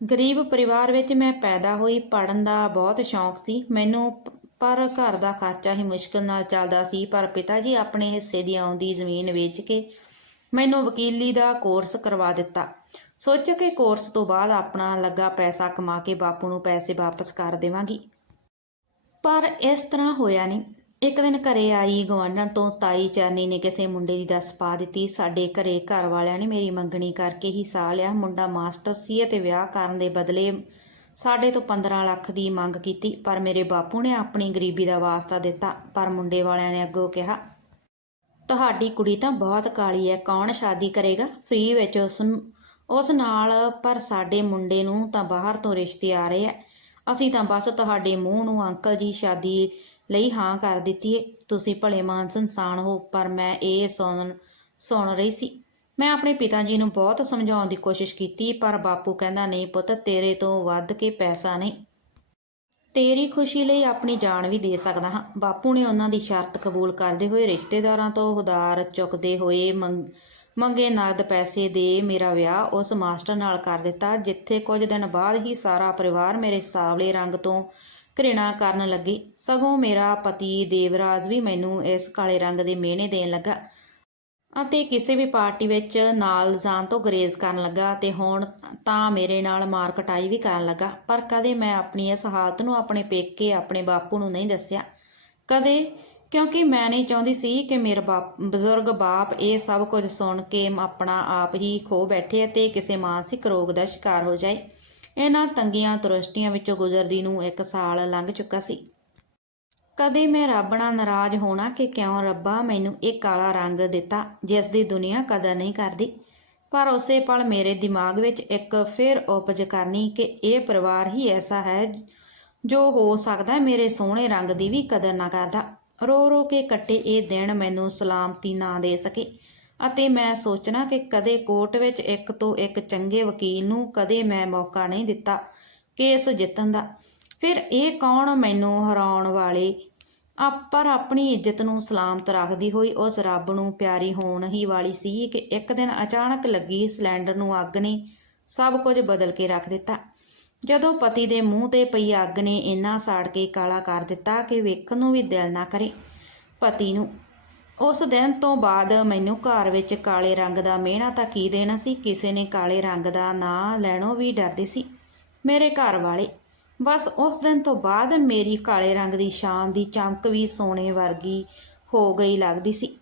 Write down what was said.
ਗਰੀਬ ਪਰਿਵਾਰ ਵਿੱਚ ਮੈਂ ਪੈਦਾ ਹੋਈ ਪੜਨ ਦਾ ਬਹੁਤ ਸ਼ੌਂਕ ਸੀ। ਮੈਨੂੰ ਪਰ ਘਰ ਦਾ ਖਰਚਾ ਹੀ ਮੁਸ਼ਕਲ ਨਾਲ ਚੱਲਦਾ ਸੀ। ਪਰ ਪਿਤਾ ਜੀ ਆਪਣੇ ਹਿੱਸੇ ਦੀ ਆਉਂਦੀ ਜ਼ਮੀਨ ਵੇਚ ਕੇ ਮੈਨੂੰ ਵਕੀਲੀ ਦਾ ਕੋਰਸ ਕਰਵਾ ਦਿੱਤਾ। ਸੋਚਿਆ ਕਿ ਕੋਰਸ ਤੋਂ ਬਾਅਦ ਆਪਣਾ ਲੱਗਾ ਪੈਸਾ ਕਮਾ ਕੇ ਬਾਪੂ ਨੂੰ ਪੈਸੇ ਵਾਪਸ ਕਰ ਦੇਵਾਂਗੀ। ਪਰ ਇਸ ਤਰ੍ਹਾਂ ਹੋਇਆ ਨਹੀਂ। ਇੱਕ ਦਿਨ ਘਰੇ ਆਈ ਗਵਾਂਢਣ ਤੋਂ ਤਾਈ ਚਰਨੀ ਨੇ ਕਿਸੇ ਮੁੰਡੇ ਦੀ ਦੱਸ ਪਾ ਦਿੱਤੀ, ਸਾਡੇ ਘਰੇ ਘਰ ਵਾਲਿਆਂ ਨੇ ਮੇਰੀ ਮੰਗਣੀ ਕਰਕੇ ਹੀ ਸਾਹ ਲਿਆ, ਮੁੰਡਾ ਮਾਸਟਰ ਸੀ ਅਤੇ ਵਿਆਹ ਕਰਨ ਦੇ ਬਦਲੇ ਸਾਡੇ ਤੋਂ 15 ਲੱਖ ਦੀ ਮੰਗ ਕੀਤੀ, ਪਰ ਮੇਰੇ ਬਾਪੂ ਨੇ ਆਪਣੀ ਗਰੀਬੀ ਦਾ ਵਾਸਤਾ ਦਿੱਤਾ, ਪਰ ਮੁੰਡੇ ਵਾਲਿਆਂ ਨੇ ਅੱਗੋਂ ਕਿਹਾ, ਤੁਹਾਡੀ ਕੁੜੀ ਤਾਂ ਬਹੁਤ ਕਾਲੀ ਹੈ, ਕੌਣ ਸ਼ਾਦੀ ਕਰੇਗਾ? ਫ੍ਰੀ ਵਿੱਚ ਉਸ ਉਸ ਨਾਲ ਪਰ ਸਾਡੇ ਮੁੰਡੇ ਨੂੰ ਤਾਂ ਬਾਹਰ ਤੋਂ ਰਿਸ਼ਤੇ ਆ ਰਹੇ ਆ। ਅਸੀਂ ਤਾਂ ਬਸ ਤੁਹਾਡੇ ਮੂੰਹ ਨੂੰ ਅੰਕਲ ਜੀ ਸ਼ਾਦੀ ਲਈ ਹਾਂ ਕਰ ਦਿੱਤੀ ਏ। ਤੁਸੀਂ ਭਲੇ ਮਾਨਸ ਇਨਸਾਨ ਹੋ, ਪਰ ਮੈਂ ਇਹ ਸੁਣ ਸੁਣ ਰਹੀ ਸੀ। ਮੈਂ ਆਪਣੇ ਪਿਤਾ ਜੀ ਨੂੰ ਬਹੁਤ ਸਮਝਾਉਣ ਦੀ ਕੋਸ਼ਿਸ਼ ਕੀਤੀ, ਪਰ ਬਾਪੂ ਕਹਿੰਦਾ, ਨਹੀਂ ਪੁੱਤ, ਤੇਰੇ ਤੋਂ ਵੱਧ ਕੇ ਪੈਸਾ ਨਹੀਂ। ਤੇਰੀ ਖੁਸ਼ੀ ਲਈ ਆਪਣੀ ਜਾਨ ਵੀ ਦੇ ਸਕਦਾ ਹਾਂ। ਬਾਪੂ ਨੇ ਉਹਨਾਂ ਦੀ ਸ਼ਰਤ ਕਬੂਲ ਕਰਦੇ ਹੋਏ ਰਿਸ਼ਤੇਦਾਰਾਂ ਤੋਂ ਉਧਾਰ ਚੁੱਕਦੇ ਹੋਏ ਮੰਗੇ ਨਗਦ ਪੈਸੇ ਦੇ ਮੇਰਾ ਵਿਆਹ ਉਸ ਮਾਸਟਰ ਨਾਲ ਕਰ ਦਿੱਤਾ, ਜਿੱਥੇ ਕੁਝ ਦਿਨ ਬਾਅਦ ਹੀ ਸਾਰਾ ਪਰਿਵਾਰ ਮੇਰੇ ਸਾਵਲੇ ਰੰਗ ਤੋਂ ਘ੍ਰਿਣਾ ਕਰਨ ਲੱਗੇ। ਸਗੋਂ ਮੇਰਾ ਪਤੀ ਦੇਵਰਾਜ ਵੀ ਮੈਨੂੰ ਇਸ ਕਾਲੇ ਰੰਗ ਦੇ ਮਿਹਣੇ ਦੇਣ ਲੱਗਾ ਅਤੇ ਕਿਸੇ ਵੀ ਪਾਰਟੀ ਵਿੱਚ ਨਾਲ ਜਾਣ ਤੋਂ ਗਰੇਜ਼ ਕਰਨ ਲੱਗਾ ਤੇ ਹੁਣ ਤਾਂ ਮੇਰੇ ਨਾਲ ਮਾਰ ਕਟਾਈ ਵੀ ਕਰਨ ਲੱਗਾ। ਪਰ ਕਦੇ ਮੈਂ ਆਪਣੀ ਇਸ ਹਾਲਤ ਨੂੰ ਆਪਣੇ ਪੇਕੇ, ਆਪਣੇ ਬਾਪੂ ਨੂੰ ਨਹੀਂ ਦੱਸਿਆ। ਕਦੇ ਕਿਉਂਕਿ ਮੈਂ ਨਹੀਂ ਚਾਹੁੰਦੀ ਸੀ ਕਿ ਮੇਰਾ ਬਾਪ, ਬਜ਼ੁਰਗ ਬਾਪ ਇਹ ਸਭ ਕੁਝ ਸੁਣ ਕੇ ਆਪਣਾ ਆਪ ਹੀ ਖੋ ਬੈਠੇ ਅਤੇ ਕਿਸੇ ਮਾਨਸਿਕ ਰੋਗ ਦਾ ਸ਼ਿਕਾਰ ਹੋ ਜਾਏ। ਇਹਨਾਂ ਤੰਗੀਆਂ ਤਰਸ਼ਟੀਆਂ ਵਿੱਚੋਂ ਗੁਜ਼ਰਦੀ ਨੂੰ ਇੱਕ ਸਾਲ ਲੰਘ ਚੁੱਕਾ ਸੀ। ਕਦੇ ਮੈਂ ਰੱਬ ਨਾਲ ਨਾਰਾਜ਼ ਹੋਣਾ ਕਿ ਕਿਉਂ ਰੱਬਾ ਮੈਨੂੰ ਇਹ ਕਾਲਾ ਰੰਗ ਦਿੱਤਾ, ਜਿਸ ਦੀ ਦੁਨੀਆ ਕਦਰ ਨਹੀਂ ਕਰਦੀ। ਪਰ ਉਸੇ ਪਲ ਮੇਰੇ ਦਿਮਾਗ ਵਿੱਚ ਇੱਕ ਫਿਰ ਉਪਜ ਕਰਨੀ ਕਿ ਇਹ ਪਰਿਵਾਰ ਹੀ ਐਸਾ ਹੈ ਜੋ ਹੋ ਸਕਦਾ ਮੇਰੇ ਸੋਹਣੇ ਰੰਗ ਦੀ ਵੀ ਕਦਰ ਨਾ ਕਰਦਾ। ਰੋ ਰੋ ਕੇ ਕੱਟੇ ਇਹ ਦਿਨ ਮੈਨੂੰ ਸਲਾਮਤੀ ਨਾ ਦੇ ਸਕੇ। ਅਤੇ ਮੈਂ ਸੋਚਣਾ ਕਿ ਕਦੇ ਕੋਰਟ ਵਿੱਚ ਇੱਕ ਤੋਂ ਇੱਕ ਚੰਗੇ ਵਕੀਲ ਨੂੰ ਕਦੇ ਮੈਂ ਮੌਕਾ ਨਹੀਂ ਦਿੱਤਾ ਕੇਸ ਜਿੱਤਣ ਦਾ। ਫਿਰ ਇਹ ਕੌਣ ਮੈਨੂੰ ਹਰਾਉਣ ਵਾਲੇ? ਆ ਪਰ ਆਪਣੀ ਇੱਜ਼ਤ ਨੂੰ ਸਲਾਮਤ ਰੱਖਦੀ ਹੋਈ ਉਸ ਰੱਬ ਨੂੰ ਪਿਆਰੀ ਹੋਣ ਹੀ ਵਾਲੀ ਸੀ ਕਿ ਇੱਕ ਦਿਨ ਅਚਾਨਕ ਲੱਗੀ ਸਿਲੰਡਰ ਨੂੰ ਅੱਗ ਨੇ ਸਭ ਕੁਝ ਬਦਲ ਕੇ ਰੱਖ ਦਿੱਤਾ। ਜਦੋਂ ਪਤੀ ਦੇ ਮੂੰਹ ਤੇ ਪਈ ਅੱਗ ਨੇ ਇੰਨਾ ਸਾੜ ਕੇ ਕਾਲਾ ਕਰ ਦਿੱਤਾ ਕਿ ਵੇਖਣ ਨੂੰ ਵੀ ਦਿਲ ਨਾ ਕਰੇ ਪਤੀ ਨੂੰ। ਉਸ ਦਿਨ ਤੋਂ ਬਾਅਦ ਮੈਨੂੰ ਘਰ ਵਿੱਚ ਕਾਲੇ ਰੰਗ ਦਾ ਮਿਹਣਾ ਤਾਂ ਕੀ ਦੇਣਾ ਸੀ? ਕਿਸੇ ਨੇ ਕਾਲੇ ਰੰਗ ਦਾ ਨਾਂ ਲੈਣੋਂ ਵੀ ਡਰਦੇ ਸੀ ਮੇਰੇ ਘਰ ਵਾਲੇ। ਬਸ ਉਸ ਦਿਨ ਤੋਂ ਬਾਅਦ ਮੇਰੀ ਕਾਲੇ ਰੰਗ ਦੀ ਸ਼ਾਨ ਦੀ ਚਮਕ ਵੀ ਸੋਨੇ ਵਰਗੀ ਹੋ ਗਈ ਲੱਗਦੀ ਸੀ।